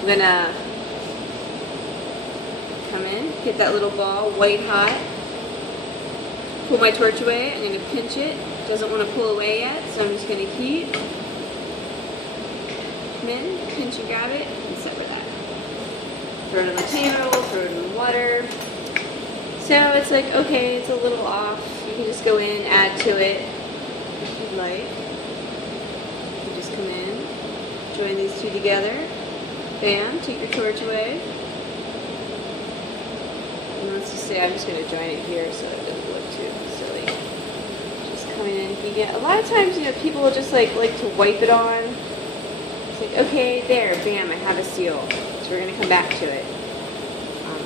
I'm gonna come in, get that little ball white hot, pull my torch away. I'm gonna pinch it. Doesn't want to pull away yet, so I'm just gonna heat. Come in, pinch and grab it, and set for that. Throw it on the table, throw it in the water. So it's like, okay, it's a little off. You can just go in, add to it if you'd like. You just come in, join these two together. Bam, take your torch away. And let's just say I'm just going to join it here so it doesn't look too silly. Just coming in. You get, a lot of times, you know, people will just like to wipe it on. It's like, okay, there, bam, I have a seal. So we're going to come back to it.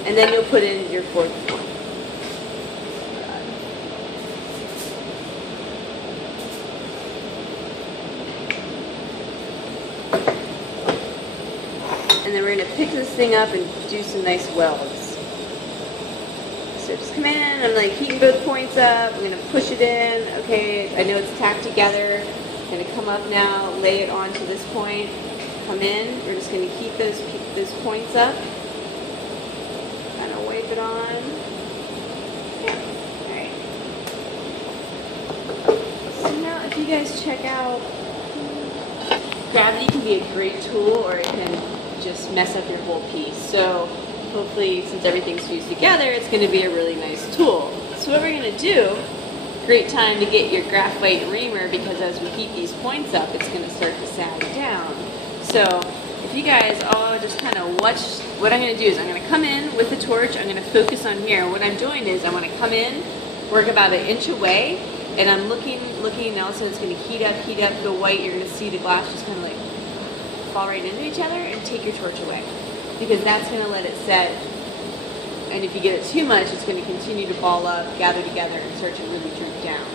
And then you'll put in your fourth one. And then we're going to pick this thing up and do some nice welds. So just come in, I'm like heating both points up, I'm going to push it in. Okay, I know it's tacked together. I'm going to come up now, lay it onto this point. Come in, we're just going to heat those points up. Kind of wipe it on. Yeah, alright. So now if you guys check out, gravity can be a great tool, or it can just mess up your whole piece. So hopefully, since everything's fused together, it's going to be a really nice tool. So what we're going to do, great time to get your graphite reamer, because as we heat these points up, it's going to start to sag down. So if you guys all just kind of watch, what I'm going to do is I'm going to come in with the torch, I'm going to focus on here. What I'm doing is I want to come in, work about an inch away, and I'm looking, and all of a sudden it's going to heat up, go white. You're going to see the glass just kind of like fall right into each other, and take your torch away, because that's going to let it set. And if you get it too much, it's going to continue to ball up, gather together, and start to really droop down.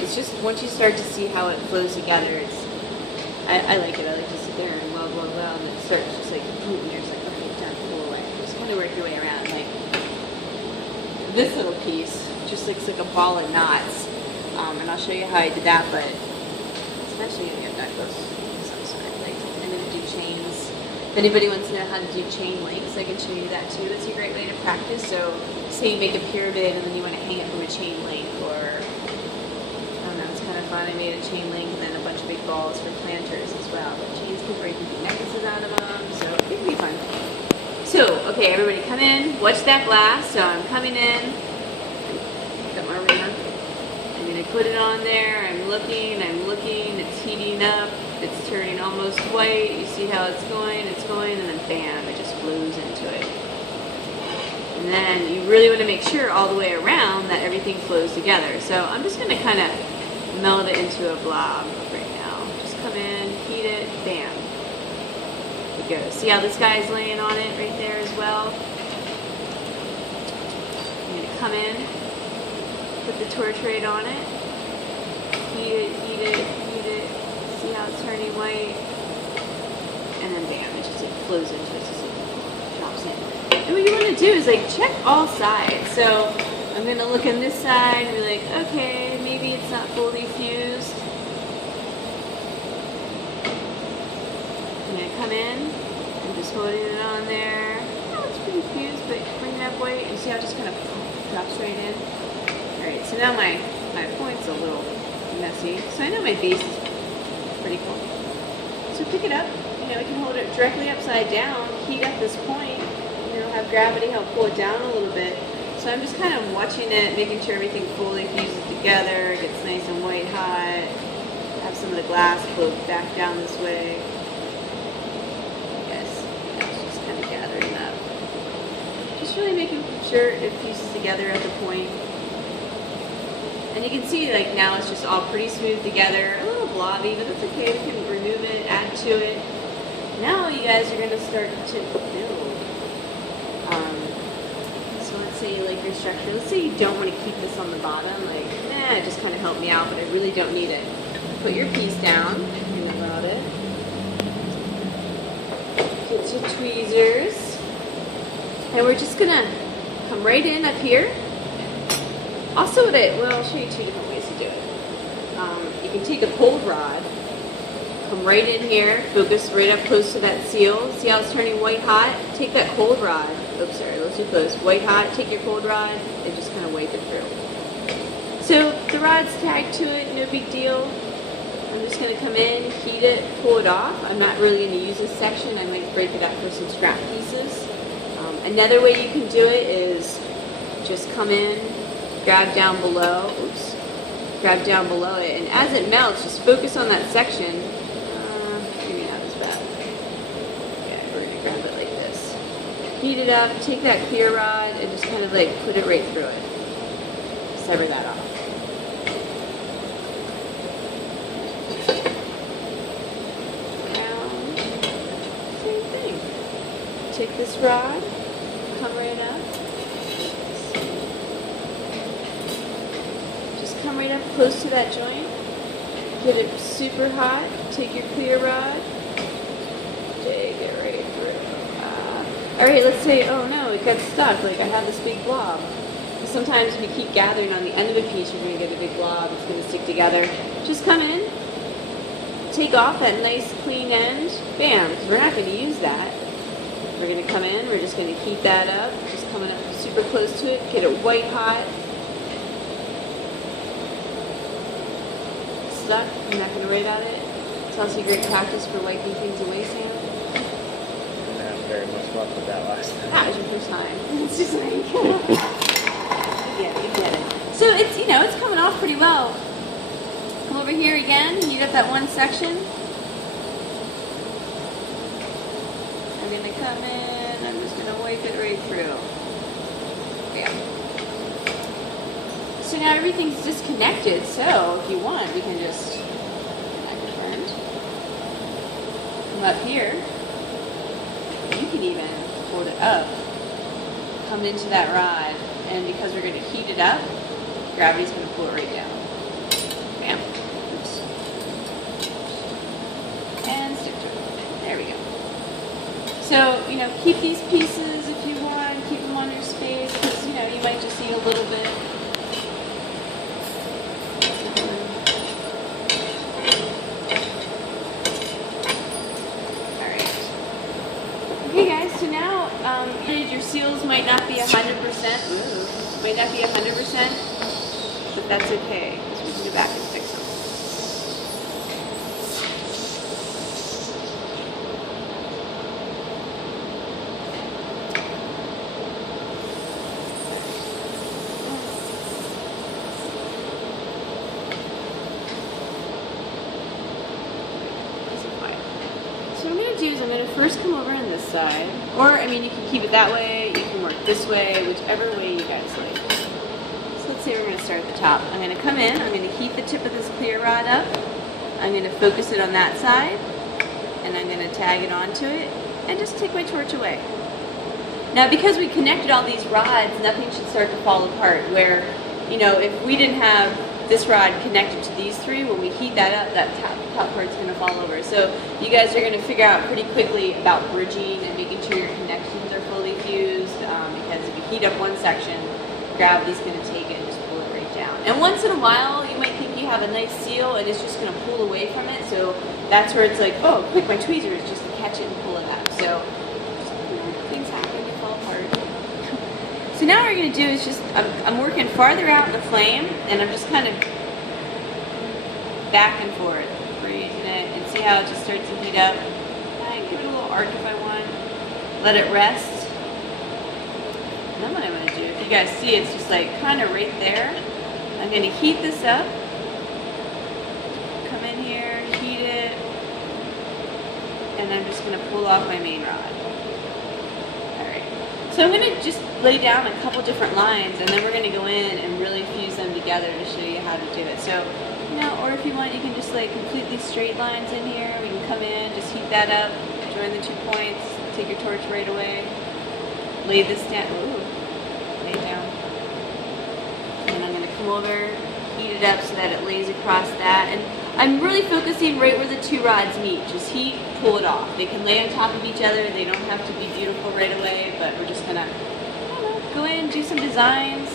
It's just once you start to see how it flows together, it's I like it. I like to sit there and weld, and it starts just like boom, and you're just like, okay, done, pull away. Just kind of work your way around. Like this little piece just looks like a ball of knots, and I'll show you how I did that. But especially when you get that close. And then do chains. If anybody wants to know how to do chain links, I can show you that too. That's a great way to practice. So say you make a pyramid and then you want to hang it from a chain link, or I don't know, it's kind of fun. I made a chain link and then a bunch of big balls for planters as well. But chains can break necklaces out of them, so it can be fun. So, okay, everybody come in, watch that glass. So I'm coming in, got my reamer. I'm going to put it on there, I'm looking, it's heating up. It's turning almost white. You see how it's going, and then bam, it just flows into it. And then you really want to make sure all the way around that everything flows together. So I'm just going to kind of melt it into a blob right now. Just come in, heat it, bam. It goes. See how this guy's laying on it right there as well? I'm going to come in, put the torch right on it, heat it. See how it's turning white, and then bam, it just like flows into it, just like drops in. And what you want to do is like check all sides. So I'm going to look on this side and be like, okay, maybe it's not fully fused. I'm going to come in and just holding it on there. Oh, it's pretty fused, but bring it up white, and see how it just kind of drops right in. Alright, so now my point's a little messy. So I know my base is pretty cool. So pick it up, you know, you can hold it directly upside down, heat up this point, you know, have gravity help pull it down a little bit. So I'm just kind of watching it, making sure everything fully fuses together, gets nice and white hot, have some of the glass flow back down this way. Yes, it's just kind of gathering up. Just really making sure it fuses together at the point. And you can see, like, now it's just all pretty smooth together, a little blobby, but that's okay. We can remove it, add to it. Now you guys are going to start to build. So let's say you like your structure. Let's say you don't want to keep this on the bottom. Like, it just kind of helped me out, but I really don't need it. Put your piece down. Think about it. Get your tweezers. And we're just going to come right in up here. Also, I'll show you two different ways to do it. You can take a cold rod, come right in here, focus right up close to that seal. See how it's turning white hot? Take that cold rod. Oops, sorry, a little too close. White hot, take your cold rod and just kind of wipe it through. So the rod's tagged to it, no big deal. I'm just going to come in, heat it, pull it off. I'm not really going to use this section. I might break it up for some scrap pieces. Another way you can do it is just come in, grab down below, grab down below it, and as it melts, just focus on that section. Maybe not as bad. Yeah, we're going to grab it like this. Heat it up, take that clear rod, and just kind of like put it right through it. Sever that off. Same thing. Take this rod, come right up. Just come right up close to that joint. Get it super hot. Take your clear rod. Dig it right through. Alright, let's say, oh no, it got stuck. Like I have this big blob. Sometimes if you keep gathering on the end of a piece, you're going to get a big blob. It's going to stick together. Just come in. Take off that nice clean end. Bam, because we're not going to use that. We're going to come in, we're just going to heat that up, just coming up super close to it, get it white hot. Stuck, I'm not going to write on it. It's also great practice for wiping things away, Sam. I didn't have very much luck with that last time. That was your first time. It's just like, you get it. So it's, it's coming off pretty well. Come over here again, heat up that one section. I'm going to come in, I'm just going to wipe it right through. Yeah. So now everything's disconnected, so if you want, we can just come up here. You can even hold it up, come into that rod, and because we're going to heat it up, gravity's going to pull it right down. Bam. Oops. And stick to it. There we go. So, keep these pieces if you want, keep them on your space, because, you might just need a little bit. Alright. Okay guys, so now, your seals might not be 100%, might not be 100%, but that's okay, because we can go back and fix them. So what I'm going to do is I'm going to first come over on this side, or you can keep it that way, you can work this way, whichever way you guys like. So let's say we're going to start at the top. I'm going to come in, I'm going to heat the tip of this clear rod up, I'm going to focus it on that side, and I'm going to tag it onto it, and just take my torch away. Now because we connected all these rods, nothing should start to fall apart, where, if we didn't have this rod connected to these three, when we heat that up, that top part's going to fall over. So you guys are going to figure out pretty quickly about bridging and making sure your connections are fully fused, because if you heat up one section, gravity's going to take it and just pull it right down. And once in a while, you might think you have a nice seal and it's just going to pull away from it, so that's where it's like, oh, quick, my tweezers, just to catch it and pull it up. So things happen, they fall apart. So now what we're going to do is just, I'm working farther out in the flame, and I'm just kind of back and forth, raising it, and see how it just starts to heat up. I give it a little arc if I want. Let it rest. And then what I'm going to do, if you guys see, it's just like kind of right there. I'm going to heat this up. Come in here, heat it, and I'm just going to pull off my main rod. So I'm going to just lay down a couple different lines, and then we're going to go in and really fuse them together to show you how to do it. So, or if you want, you can just lay completely straight lines in here. We can come in, just heat that up, join the 2 points, take your torch right away, lay this down, lay it down. And I'm going to come over, heat it up so that it lays across that. And I'm really focusing right where the 2 rods meet. Just heat, pull it off. They can lay on top of each other. They don't have to be beautiful right away, but we're just gonna, go in, do some designs.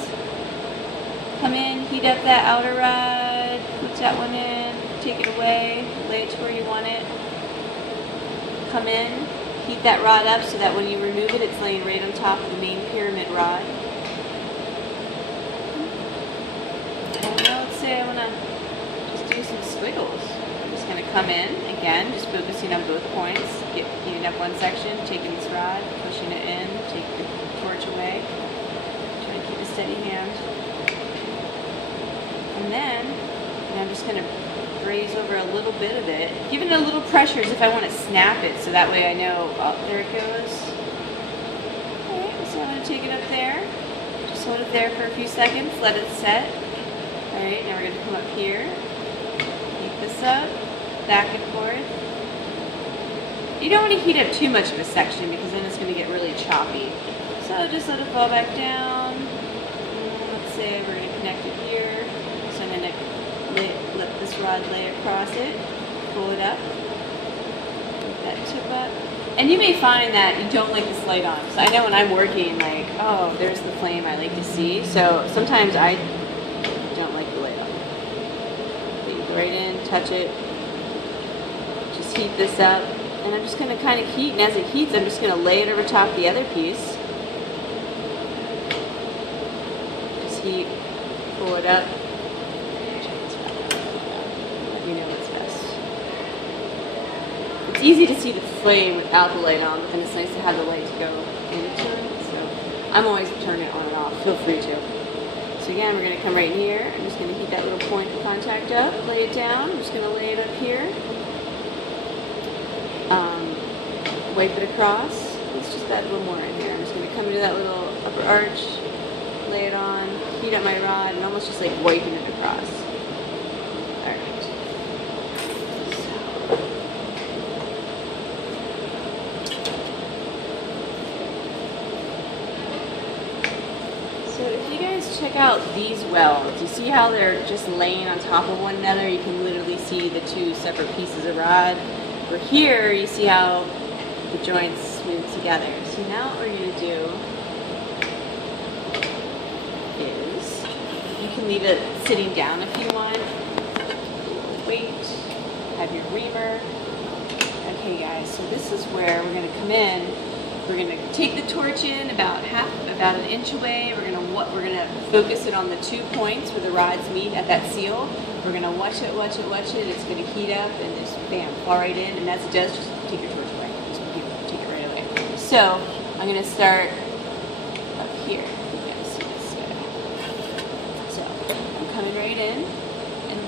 Come in, heat up that outer rod, put that one in, take it away, lay it to where you want it. come in, heat that rod up so that when you remove it, it's laying right on top of the main pyramid rod. And now let's say I want to just do some squiggles. I'm just going to come in, again, just focusing on both points, heating up one section, taking this rod, pushing it in, take the torch away, try to keep a steady hand. And then I'm just going to graze over a little bit of it, giving it a little pressure as if I want to snap it, so that way I know, oh, there it goes. Alright, so I'm going to take it up there, just hold it there for a few seconds, let it set. Alright, now we're going to come up here, heat this up, back and forth. You don't want to heat up too much of a section because then it's going to get really choppy. So just let it fall back down. Let's say we're going to connect it here. So I'm going to let this rod lay across it, pull it up, lift that tip up. And you may find that you don't like this light on. So I know when I'm working, like, oh, there's the flame I like to see. So sometimes I don't like the light on. But you go right in, touch it, just heat this up. And I'm just going to kind of heat, and as it heats, I'm just going to lay it over top of the other piece. Just heat, pull it up. Let me know what's best. It's easy to see the flame without the light on, but then it's nice to have the light to go into it. So I'm always turning it on and off. Feel free to. So again, we're going to come right in here. I'm just going to heat that little point of contact up, lay it down. I'm just going to lay it up here. Wipe it across. Let's just add a little more in here. I'm just going to come into that little upper arch, lay it on, heat up my rod, and almost just like wiping it across. Alright. So if you guys check out these welds, you see how they're just laying on top of one another? You can literally see the two separate pieces of rod. For here, you see how the joints move together. So now what we're going to do is, you can leave it sitting down if you want. Wait, have your reamer. Okay guys, so this is where we're going to come in. We're going to take the torch in about an inch away. We're going to focus it on the 2 points where the rods meet at that seal. We're going to watch it. It's going to heat up and just bam, fall right in. And as it does, just take your torch away. Just take it right away. So I'm going to start up here. You guys see this guy. So I'm coming right in. And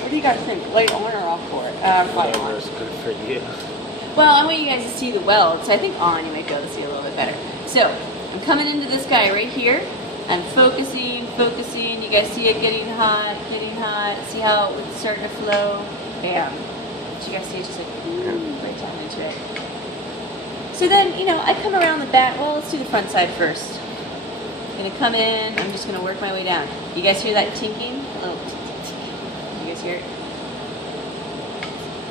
what do you guys think? Light on or off for it? Light on. Whatever's good for you. Well, I want you guys to see the weld, so I think on you might be able to see a little bit better. So, I'm coming into this guy right here. I'm focusing. You guys see it getting hot. See how it's starting to flow? Bam. Did you guys see it just like, ooh, right down into it. So then, I come around the back. Well, let's do the front side first. I'm going to come in. I'm just going to work my way down. You guys hear that tinking? A little you guys hear it?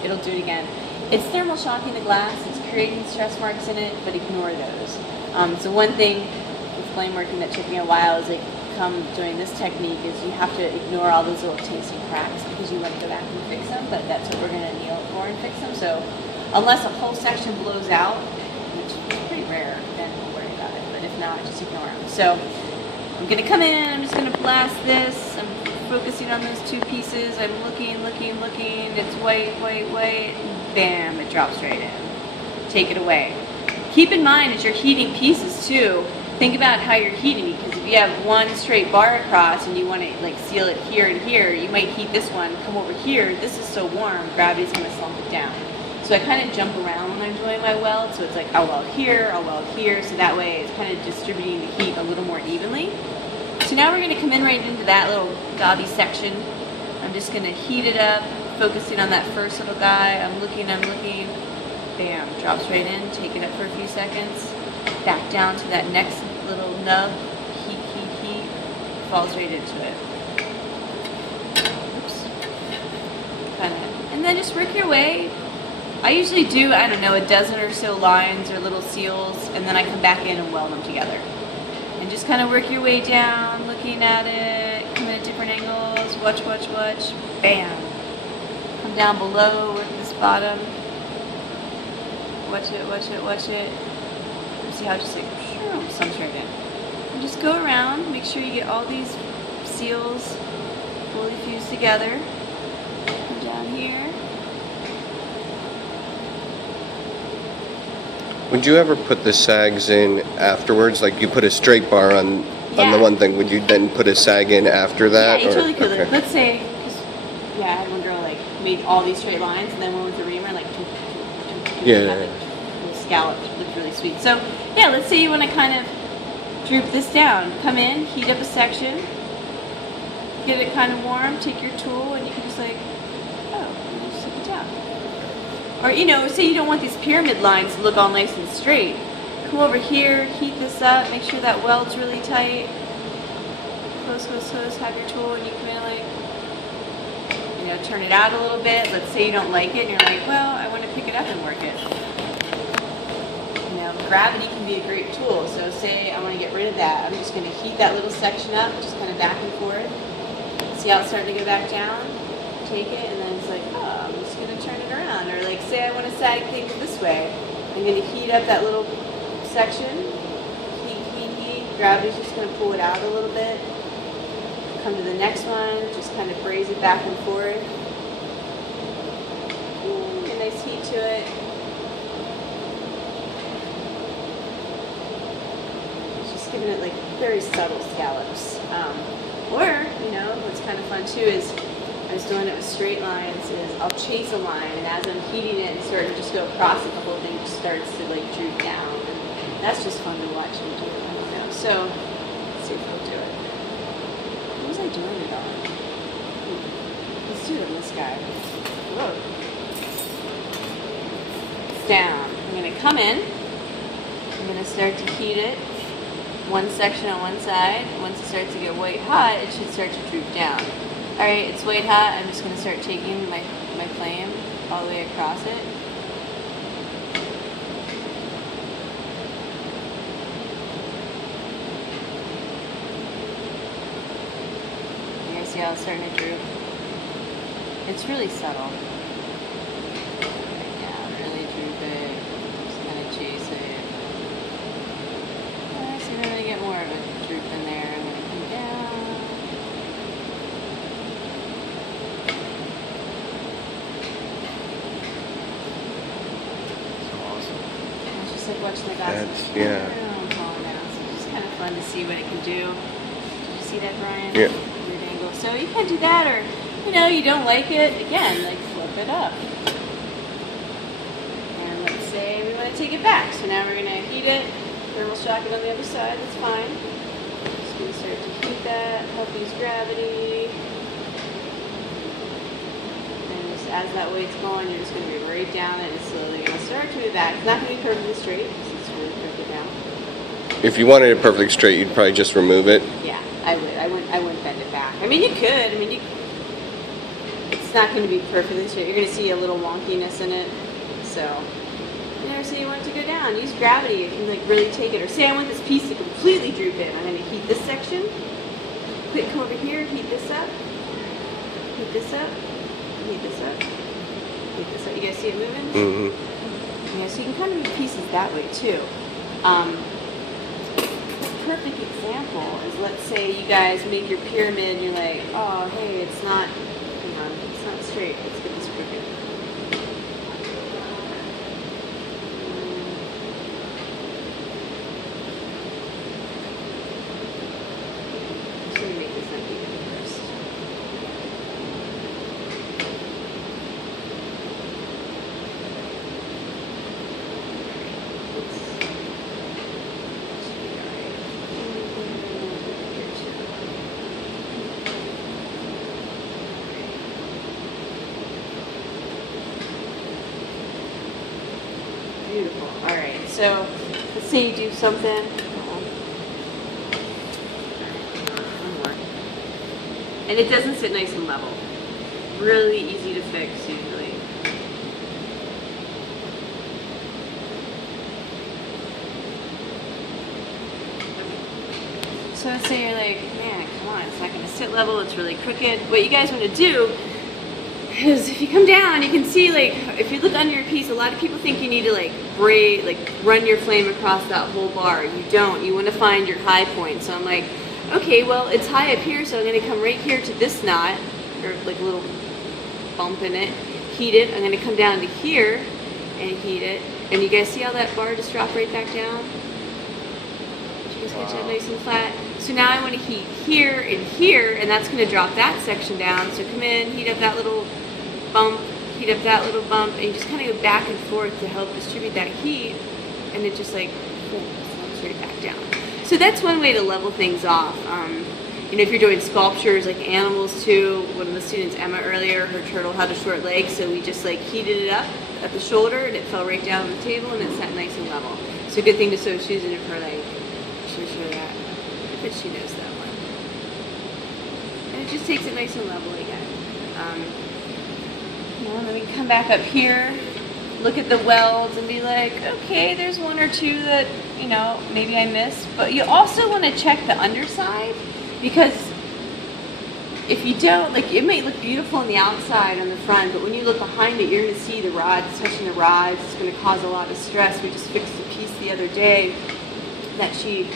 It'll do it again. It's thermal shocking the glass, it's creating stress marks in it, but ignore those. So one thing with flame working that took me a while is doing this technique is you have to ignore all those little tinks and cracks because you want to go back and fix them, but that's what we're going to kneel for and fix them. So unless a whole section blows out, which is pretty rare, then we'll worry about it, but if not, just ignore them. So I'm going to come in, I'm just going to blast this, I'm focusing on those 2 pieces, I'm looking, it's white, bam, it drops right in. Take it away. Keep in mind as you're heating pieces too, think about how you're heating, because if you have one straight bar across and you want to seal it here and here, you might heat this one, come over here, this is so warm, gravity's going to slump it down. So I kind of jump around when I'm doing my weld, so it's like I'll weld here, so that way it's kind of distributing the heat a little more evenly. So now we're going to come in right into that little gobby section. I'm just going to heat it up, focusing on that first little guy. I'm looking, bam, drops right in, take it up for a few seconds, back down to that next little nub, heat, falls right into it. Oops. And then just work your way. I usually do, I don't know, a dozen or so lines or little seals, and then I come back in and weld them together. And just kind of work your way down, looking at it, come in at different angles, watch, bam. Come down below, work this bottom, watch it, watch it, watch it. See how it just like sums right in. And just go around, make sure you get all these seals fully fused together. Come down here. Would you ever put the sags in afterwards? Like you put a straight bar on the Yeah. one thing. Would you then put a sag in after that? Yeah, you or- totally could. okay. Let's say, I had one girl like made all these straight lines and then went with the reamer like Yeah. had, like, little scallops, looked really sweet. So yeah, let's say you want to kind of droop this down. Come in, heat up a section, get it kind of warm. Take your tool and you can just like, and just take it down. Or say you don't want these pyramid lines to look all nice and straight. Come over here, heat this up, make sure that weld's really tight. Close, close, close, have your tool and you can like, turn it out a little bit. Let's say you don't like it and you're like, well, I want to pick it up and work it. Gravity can be a great tool. So say I want to get rid of that. I'm just going to heat that little section up, just kind of back and forth. See how it's starting to go back down? Take it and then it's like, oh, I'm just going to turn it around. Or like say I want to sag things this way. I'm going to heat up that little section. Heat, heat, heat. Gravity's just going to pull it out a little bit. Come to the next one, just kind of braise it back and forth. Get a nice heat to it. Just giving it like very subtle scallops. Or, what's kind of fun too is I was doing it with straight lines is I'll chase a line and as I'm heating it and starting to just go across it, the whole thing just starts to like droop down. And that's just fun to watch me do it. I don't know. So let's see if we'll do it. What was I doing it on? Let's do it on this guy. Whoa. Down. I'm going to come in. I'm going to start to heat it. One section on one side. Once it starts to get white hot, it should start to droop down. Alright, it's white hot. I'm just going to start taking my flame all the way across it. See how it's starting to droop? It's really subtle. Right now, really droop it. Just kind of chase it. So then I get more of a droop in there. I'm going to come down. So awesome. It's just like watching the glass. Yeah. Falling down. So it's just kind of fun to see what it can do. Did you see that, Brian? Yeah. So you can do that, or you don't like it, again, like flip it up. And let's say we want to take it back. So now we're going to heat it, thermal shock it on the other side, that's fine. Just going to start to heat that, help use gravity. And just as that weight's going, you're just going to be right down it and slowly going to start to move back. It's not going to be perfectly straight, because it's really crooked now. If you wanted it perfectly straight, you'd probably just remove it. Yeah, I would. I wouldn't bend it back. I mean, you could. It's not going to be perfectly straight. You're going to see a little wonkiness in it. So, say you want it to go down. Use gravity and like really take it. Or say I want this piece to completely droop in. I'm going to heat this section. Quick, come over here. Heat this up. Heat this up. Heat this up. Heat this up. You guys see it moving? Mm-hmm. Yeah. So you can kind of move pieces that way too. Perfect example is, let's say you guys make your pyramid and you're like, oh hey, it's not straight, let's get this crooked. I'm just going to make this uneven first. Beautiful. All right. So let's say you do something. And it doesn't sit nice and level. Really easy to fix usually. So let's say you're like, man, come on, it's not going to sit level. It's really crooked. What you guys want to do Because if you come down, you can see, like, if you look under your piece, a lot of people think you need to, like, braid, like, run your flame across that whole bar. You don't. You want to find your high point. So I'm like, okay, well, it's high up here, so I'm going to come right here to this knot, or, like, a little bump in it, heat it. I'm going to come down to here and heat it. And you guys see how that bar just dropped right back down? Did you guys catch that nice and flat? So now I want to heat here, and that's going to drop that section down. So come in, heat up that little bump, heat up that little bump, and you just kind of go back and forth to help distribute that heat, and it just like slumps right back down. So that's one way to level things off. You know, if you're doing sculptures like animals too, one of the students, Emma earlier, her turtle had a short leg, so we just like heated it up at the shoulder, and it fell right down on the table, and it sat nice and level. So good thing to sew shoes in her leg. She'll show that. But she knows that one. And it just takes it nice and level again. Then we can come back up here, look at the welds and be like, okay, there's one or two that, you know, maybe I missed. But you also want to check the underside, because if you don't, like, it may look beautiful on the outside, on the front, but when you look behind it, you're going to see the rods touching the rods. It's going to cause a lot of stress. We just fixed a piece the other day that she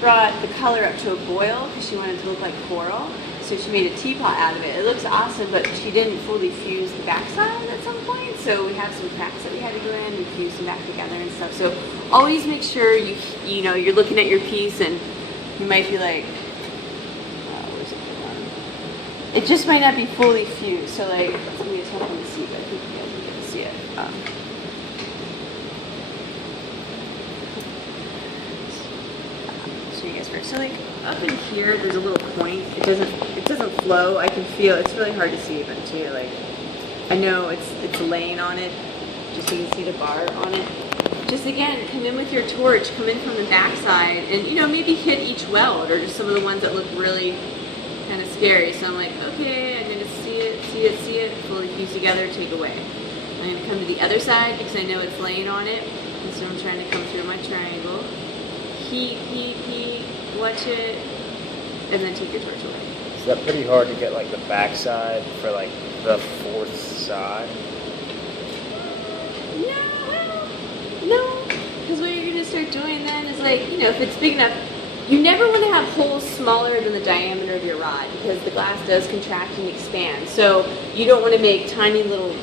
brought the color up to a boil because she wanted it to look like coral. So she made a teapot out of it. It looks awesome, but she didn't fully fuse the backside at some point. So we have some cracks that we had to go in and fuse them back together and stuff. So always make sure you know, you're looking at your piece and you might be like, where's it going? It just might not be fully fused. So like, it's gonna be a tough one to see, but I think you guys will get to see it. You guys first. So like up in here, there's a little point. It doesn't flow. I can feel. It's really hard to see, but too like I know it's laying on it. Just so you can see the bar on it. Just again, come in with your torch. Come in from the backside, and you know, maybe hit each weld or just some of the ones that look really kind of scary. So I'm like, okay, I'm gonna see it, fully fuse together, take away. I'm gonna come to the other side because I know it's laying on it, and so I'm trying to come through my triangle. Heat, watch it, and then take your torch away. Is that pretty hard to get like the backside for like the fourth side? No, because what you're gonna start doing then is like, you know, if it's big enough, you never want to have holes smaller than the diameter of your rod because the glass does contract and expand. So you don't want to make tiny little,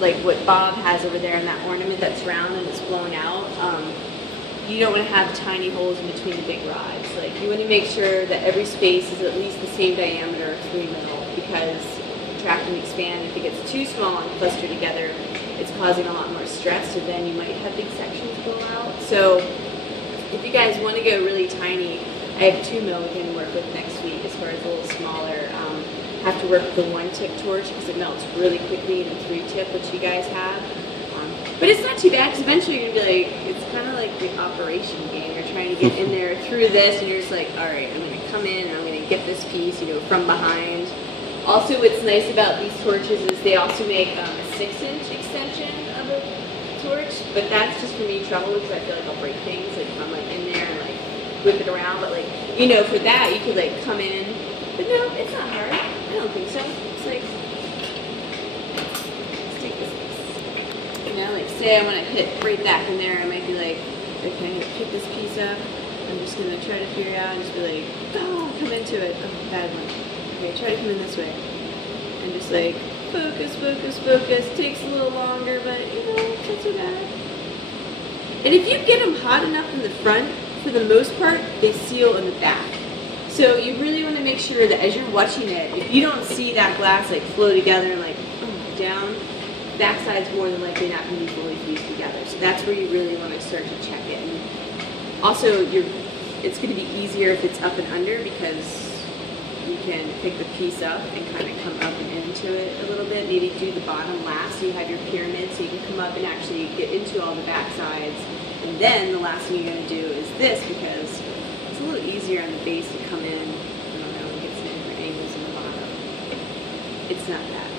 like what Bob has over there in that ornament that's round and it's blown out. You don't want to have tiny holes in between the big rods. Like you want to make sure that every space is at least the same diameter through the middle because contract and expand. If it gets too small and clustered together, it's causing a lot more stress. So then you might have big sections blow out. So if you guys want to go really tiny, I have 2 mil we can work with next week as far as a little smaller. Have to work with the 1-tip torch because it melts really quickly in the 3-tip, which you guys have. But it's not too bad because eventually you're going to be like, it's kind of like the operation game. You're trying to get in there through this and you're just like, all right, I'm going to come in and I'm going to get this piece, you know, from behind. Also, what's nice about these torches is they also make a 6-inch extension of a torch, but that's just for me trouble because I feel like I'll break things like if I'm like in there and like whip it around. But like, you know, for that you could like come in, but no, it's not hard. I don't think so. It's like, let's take this. You know, like say I want to hit right back in there, I might be like, okay, I'm gonna pick this piece up. I'm just gonna try to figure it out and just be like, oh, come into it. Oh, bad one. Okay, try to come in this way. And just like, focus, focus, focus. Takes a little longer, but you know, it's not too bad. And if you get them hot enough in the front, for the most part, they seal in the back. So you really want to make sure that as you're watching it, if you don't see that glass like flow together and like down, backside's more than likely not going to be fully fused together. So that's where you really want to start to check it. And also, it's going to be easier if it's up and under because you can pick the piece up and kind of come up and into it a little bit. Maybe do the bottom last so you have your pyramid so you can come up and actually get into all the back sides. And then the last thing you're going to do is this because it's a little easier on the base to come in. I don't know, and get some different angles in the bottom. It's not that